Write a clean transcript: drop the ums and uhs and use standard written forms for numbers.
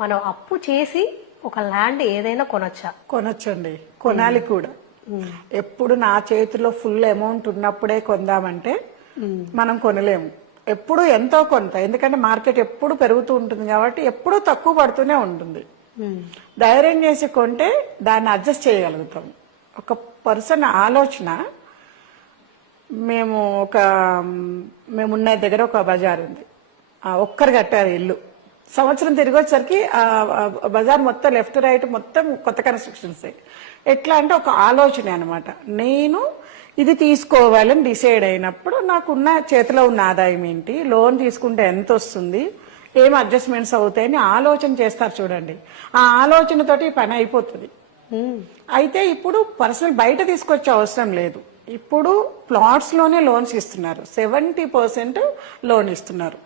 మనం అప్పు చేసి ఒక ల్యాండ్ ఏదైనా కొనొచ్చా? కొనొచ్చండి, కొనాలి కూడా. ఎప్పుడు నా చేతిలో ఫుల్ అమౌంట్ ఉన్నప్పుడే కొందామంటే మనం కొనలేము. ఎప్పుడు ఎంతో కొంత, ఎందుకంటే మార్కెట్ ఎప్పుడు పెరుగుతూ ఉంటుంది కాబట్టి ఎప్పుడు తక్కువ పడుతూనే ఉంటుంది. ధైర్యం చేసి కొంటే దాన్ని అడ్జస్ట్ చేయగలుగుతాం. ఒక పర్సన్ ఆలోచన, మేమున్న దగ్గర ఒక బజార్ ఉంది, ఒక్కరు కట్టారు ఇల్లు. సంవత్సరం తిరిగి వచ్చేసరికి బజార్ మొత్తం లెఫ్ట్ రైట్ మొత్తం కొత్త కన్స్ట్రక్షన్స్. ఎట్లా అంటే ఒక ఆలోచన అనమాట. నేను ఇది తీసుకోవాలని డిసైడ్ అయినప్పుడు నాకున్న చేతిలో ఉన్న ఆదాయం ఏంటి, లోన్ తీసుకుంటే ఎంత వస్తుంది, ఏం అడ్జస్ట్మెంట్స్ అవుతాయని ఆలోచన చేస్తారు చూడండి. ఆ ఆలోచనతోటి పని అయిపోతుంది. అయితే ఇప్పుడు పర్సనల్ బయట తీసుకొచ్చే అవసరం లేదు. ఇప్పుడు ప్లాట్స్ లోనే లోన్స్ ఇస్తున్నారు. 70% లోన్ ఇస్తున్నారు.